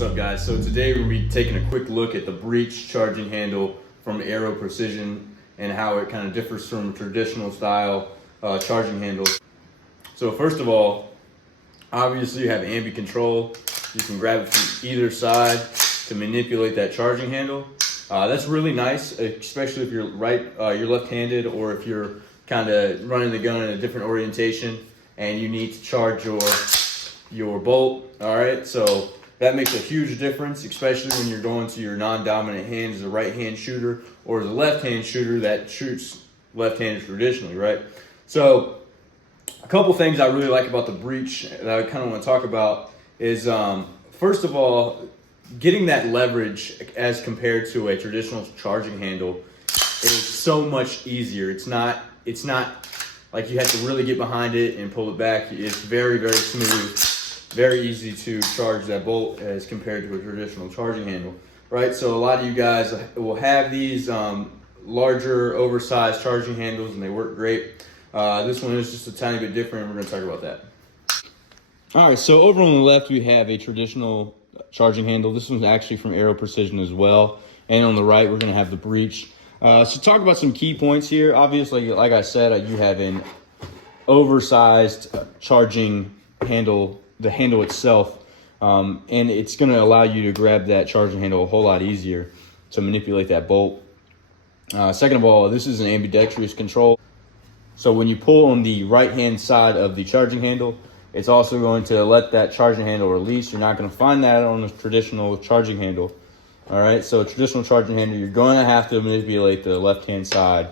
What's up, guys? So today we'll be taking a quick look at the breech charging handle from Aero Precision and how it kind of differs from traditional style charging handles. So first of all, obviously you have ambient control. You can grab it from either side to manipulate that charging handle. That's really nice, especially if you're you're left-handed, or if you're kind of running the gun in a different orientation and you need to charge your bolt. All right, so that makes a huge difference, especially when you're going to your non-dominant hand as a right-hand shooter or as a left-hand shooter that shoots left-handed traditionally, right? So a couple things I really like about the breech that I kind of want to talk about is, first of all, getting that leverage as compared to a traditional charging handle is so much easier. It's not like you have to really get behind it and pull it back. It's very, very smooth, very easy to charge that bolt as compared to a traditional charging handle, right? So a lot of you guys will have these larger, oversized charging handles, and they work great. This one is just a tiny bit different, and we're gonna talk about that. All right, so over on the left, we have a traditional charging handle. This one's actually from Aero Precision as well. And on the right, we're gonna have the breech. So talk about some key points here. Obviously, like I said, you have an oversized charging handle, the handle itself, and it's gonna allow you to grab that charging handle a whole lot easier to manipulate that bolt. Second of all, this is an ambidextrous control. So when you pull on the right-hand side of the charging handle, it's also going to let that charging handle release. You're not going to find that on a traditional charging handle. All right, so a traditional charging handle, you're going to have to manipulate the left-hand side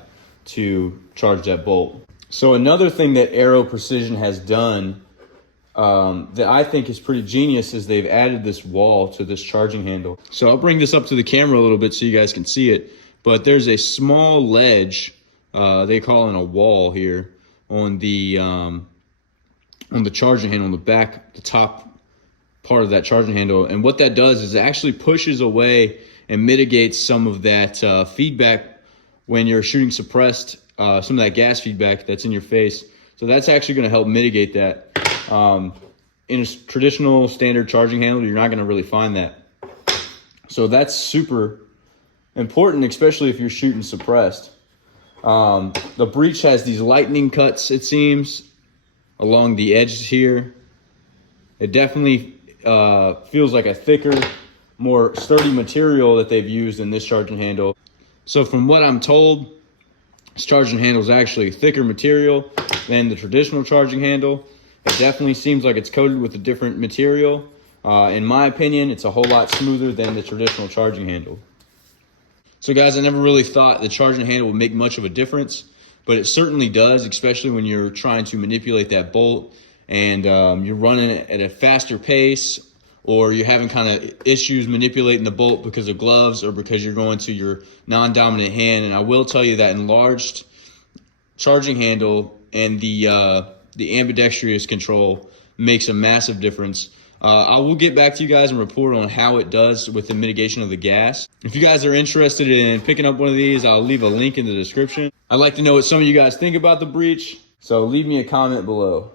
to charge that bolt. So another thing that Aero Precision has done that I think is pretty genius is they've added this wall to this charging handle. So I'll bring this up to the camera a little bit so you guys can see it. But there's a small ledge, they call it a wall here, on the charging handle, on the back, the top part of that charging handle. And what that does is it actually pushes away and mitigates some of that feedback when you're shooting suppressed, some of that gas feedback that's in your face. So that's actually going to help mitigate that. In a traditional standard charging handle, you're not going to really find that. So that's super important, especially if you're shooting suppressed. The breech has these lightning cuts, it seems, along the edges here. It definitely feels like a thicker, more sturdy material that they've used in this charging handle. So from what I'm told, this charging handle is actually a thicker material than the traditional charging handle. It definitely seems like it's coated with a different material. In my opinion, it's a whole lot smoother than the traditional charging handle. So guys, I never really thought the charging handle would make much of a difference, but it certainly does, especially when you're trying to manipulate that bolt and you're running it at a faster pace, or you're having kind of issues manipulating the bolt because of gloves or because you're going to your non-dominant hand. And I will tell you that enlarged charging handle and the ambidextrous control makes a massive difference. I will get back to you guys and report on how it does with the mitigation of the gas. If you guys are interested in picking up one of these, I'll leave a link in the description. I'd like to know what some of you guys think about the breech, so leave me a comment below.